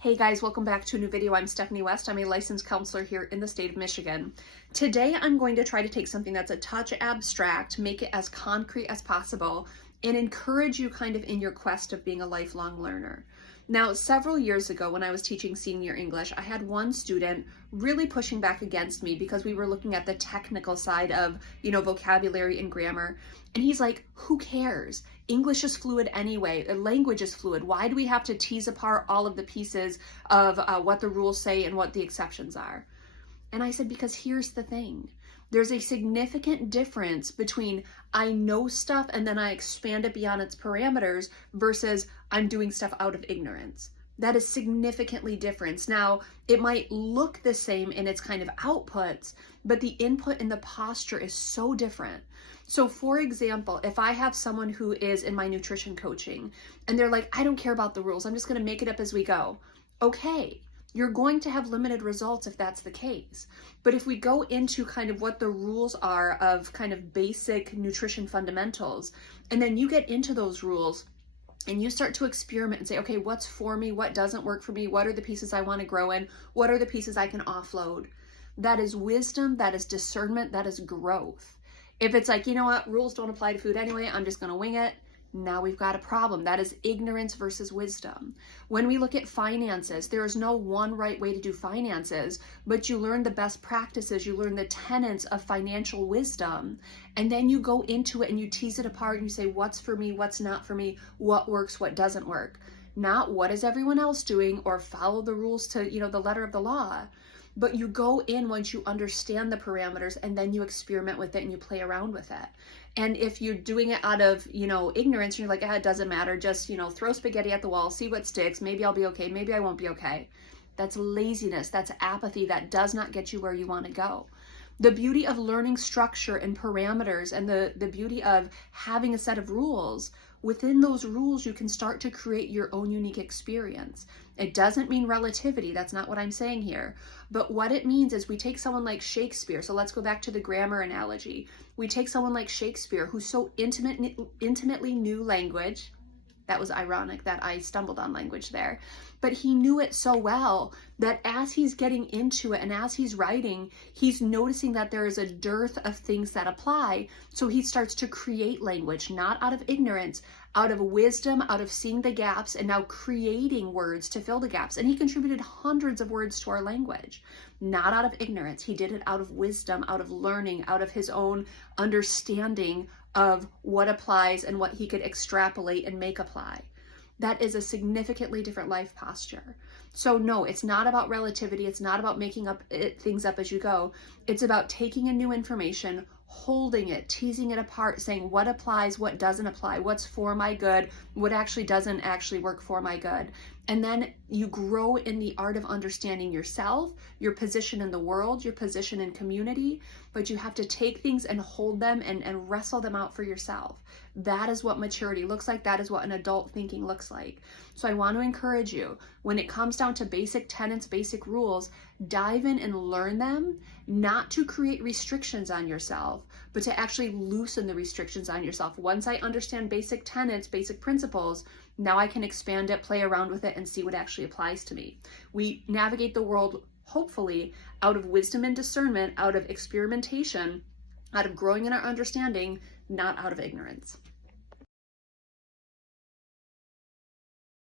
Hey guys, welcome back to a new video. I'm Stephanie West. I'm a licensed counselor here in the state of Michigan. Today I'm going to try to take something that's a touch abstract, make it as concrete as possible, and encourage you kind of in your quest of being a lifelong learner. Now, several years ago when I was teaching senior English, I had one student really pushing back against me because we were looking at the technical side of, vocabulary and grammar. And he's like, who cares? English is fluid anyway. Language is fluid. Why do we have to tease apart all of the pieces of what the rules say and what the exceptions are? And I said, because here's the thing. There's a significant difference between I know stuff and then I expand it beyond its parameters versus I'm doing stuff out of ignorance. That is significantly different. Now, it might look the same in its kind of outputs, but the input and the posture is so different. So for example, if I have someone who is in my nutrition coaching and they're like, I don't care about the rules, I'm just going to make it up as we go. Okay, you're going to have limited results if that's the case. But if we go into kind of what the rules are of kind of basic nutrition fundamentals, and then you get into those rules and you start to experiment and say, okay, what's for me? What doesn't work for me? What are the pieces I want to grow in? What are the pieces I can offload? That is wisdom, that is discernment, that is growth. If it's like, you know what, rules don't apply to food anyway, I'm just going to wing it. Now we've got a problem. That is ignorance versus wisdom. When we look at finances, there is no one right way to do finances, but you learn the best practices, you learn the tenets of financial wisdom, and then you go into it and you tease it apart and you say, what's for me, what's not for me, what works, what doesn't work. Not what is everyone else doing or follow the rules to, the letter of the law. But you go in once you understand the parameters and then you experiment with it and you play around with it. And if you're doing it out of, ignorance, and you're like, it doesn't matter, just, throw spaghetti at the wall, see what sticks, maybe I'll be okay, maybe I won't be okay. That's laziness, that's apathy, that does not get you where you want to go. The beauty of learning structure and parameters and the beauty of having a set of rules, within those rules you can start to create your own unique experience. It doesn't mean relativity, that's not what I'm saying here. But what it means is we take someone like Shakespeare, so let's go back to the grammar analogy. We take someone like Shakespeare who so intimately knew language. That was ironic that I stumbled on language there. But he knew it so well that as he's getting into it and as he's writing, he's noticing that there is a dearth of things that apply. So he starts to create language, not out of ignorance, out of wisdom, out of seeing the gaps, and now creating words to fill the gaps. And he contributed hundreds of words to our language, not out of ignorance. He did it out of wisdom, out of learning, out of his own understanding of what applies and what he could extrapolate and make apply. That is a significantly different life posture. So no, it's not about relativity. It's not about making things up as you go. It's about taking in new information, holding it, teasing it apart, saying what applies, what doesn't apply, what's for my good, what actually doesn't actually work for my good. And then you grow in the art of understanding yourself, your position in the world, your position in community, but you have to take things and hold them and wrestle them out for yourself. That is what maturity looks like. That is what an adult thinking looks like. So I want to encourage you, when it comes down to basic tenets, basic rules, dive in and learn them, not to create restrictions on yourself, but to actually loosen the restrictions on yourself. Once I understand basic tenets, basic principles, now I can expand it, play around with it, and see what actually applies to me. We navigate the world, hopefully, out of wisdom and discernment, out of experimentation, out of growing in our understanding, not out of ignorance.